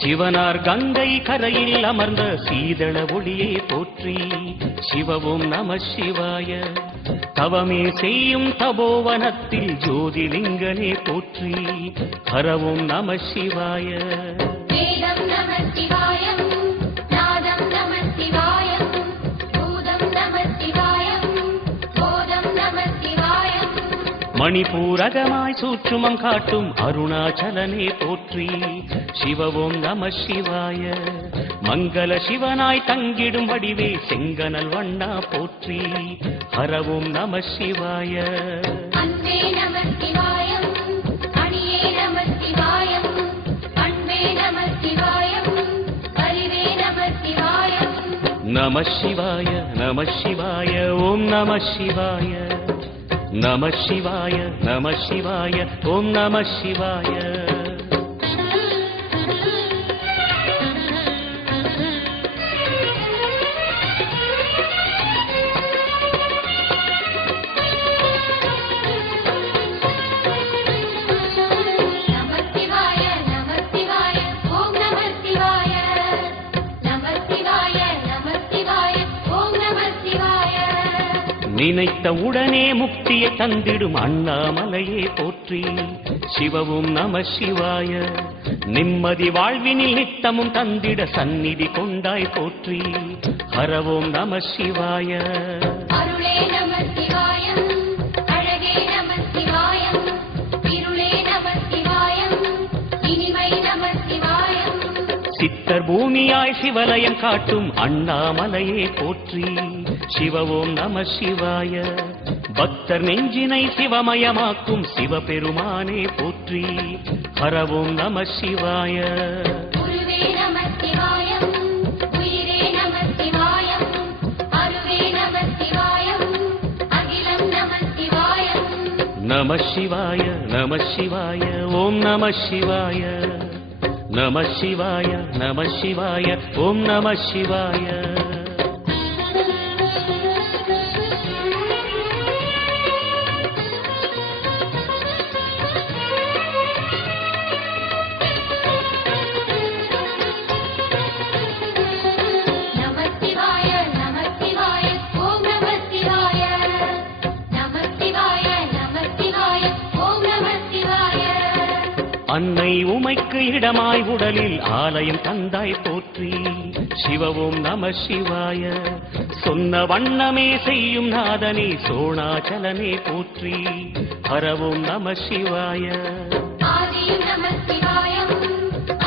சிவனார் கங்கை கரையில் அமர்ந்த சீதள ஒளியே போற்றி. சிவவும் நம சிவாய. தவமே செய்யும் தபோவனத்தில் ஜோதிலிங்கனே போற்றி. ஹரவும் நம சிவாய. வேதம் நம சிவாயம், நாதம் நம சிவாயம், பூதம் நம சிவாயம், போதம் நம சிவாயம். மணிபூரகமாய் சூற்றுமம் காட்டும் அருணாச்சலனே போற்றி. சிவவும் நம சிவாய. மங்கள சிவனாய் தங்கிடும் வடிவே செங்கனல் வண்ணா போற்றி. ஹரவும் நம சிவாய. அன்பே நம சிவாயம், அணியே நம சிவாயம், அன்பே நம சிவாயம், அறிவே நம சிவாயம். நம சிவாய நம சிவாய. ஓம் நம சிவாய. நம சிவாய நம சிவாய. ஓம் நம சிவாய. நினைத்த உடனே முக்தியை தந்திடும் அண்ணாமலையே போற்றி. சிவவும் நம சிவாய. நிம்மதி வாழ்வினில் நித்தமும் தந்திட சந்நிதி கொண்டாய் போற்றி. ஹரவோம் நம சிவாய. அருளே நம சிவாயம், அழகே நம சிவாயம், இருளே நம சிவாயம், இனிமை நம சிவாயம். சித்தர் பூமியாய் சிவலயம் காட்டும் அண்ணாமலையே போற்றி. சிவவோம் நம சிவாய. பக்தர் நெஞ்சினை சிவமயமாக்கும் சிவபெருமானே போற்றி. ஹரவோம் நம சிவாய. குருவே நம சிவாயம், உயிரே நம சிவாயம், அருவே நம சிவாயம், அகிலம் நம சிவாயம். நம சிவாய நம சிவாய. ஓம் நம சிவாய. நம சிவாய நம சிவாய. ஓம் நம சிவாய. அன்னை உமைக்கு இடமாய் உடலில் ஆலயம் தந்தாய் போற்றி. சிவவும் நம சிவாய. சொன்ன வண்ணமே செய்யும் நாதனே சோணாச்சலனே போற்றி. ஹரவும் நம சிவாய. ஆதியும் நம சிவாயம்,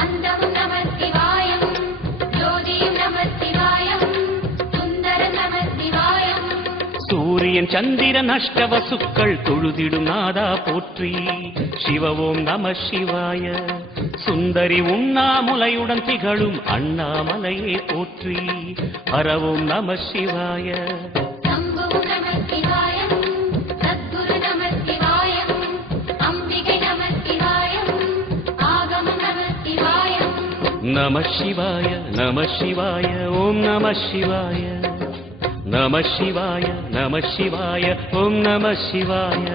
அந்தமும் நம சிவாயம், ஜோதியும் நம சிவாயம், சுந்தர நம சிவாயம். சூரியன் சந்திரன் அஷ்டவசுக்கள் தொழுதிடும் நாதா போற்றி. சிவவோம் நம சிவாய. சுந்தரி உண்ணாமுலையுடன் திகழும் அண்ணாமலையே போற்றி. ஹரவோம் நம சிவாய. சம்புவும் நம சிவாயம், சத்குரு நம சிவாயம், அம்பிகை நம சிவாயம், ஆகமம் நம சிவாயம். நம சிவாய நம சிவாய. ஓம் நம சிவாய. நம சிவாய நம சிவாய. ஓம் நம சிவாய.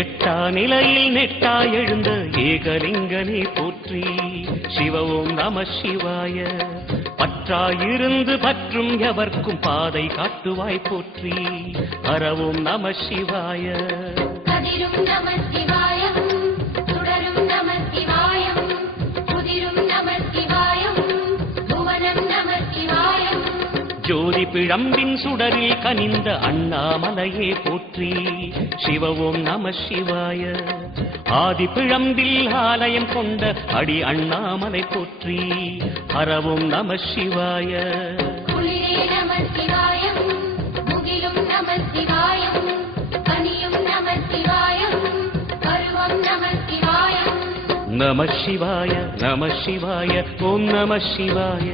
எட்டா நிலையில் நெட்டா எழுந்த ஏகலிங்கனே போற்றி. சிவவோம் நம சிவாய. பற்றாயிருந்து பற்றும் எவர்க்கும் பாதை காட்டுவாய் போற்றி. ஹரவோம் நம சிவாய. கதிரும் நம சிவாயம், சுடரும் நம சிவாயம், புதிரும் நம சிவாயம், புவனம் நம சிவாயம். ஜோதி பிழம்பின் சுடரில் கனிந்த அண்ணாமலையே போற்றி. சிவவோம் நம சிவாய. ஆதி பிழம்பில் ஆலயம் கொண்ட அடி அண்ணாமலை போற்றி. ஹரவோம் நம சிவாய. குளிரே நம சிவாயம், முகிலும் நம சிவாயம், பனியும் நம சிவாயம், பருவம் நம சிவாயம். நம சிவாய நம சிவாய ஓம் நம சிவாய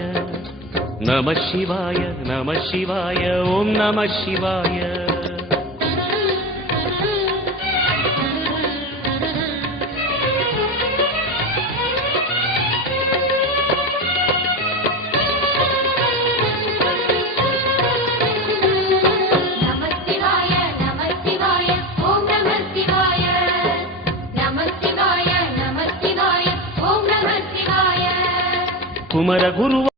நம சிவாய நம சிவாய ஓம் நம சிவாய நமசிவாய நமசிவாய ஓம் நமசிவாய நமசிவாய நமசிவாய ஓம் நமசிவாய குமர குரு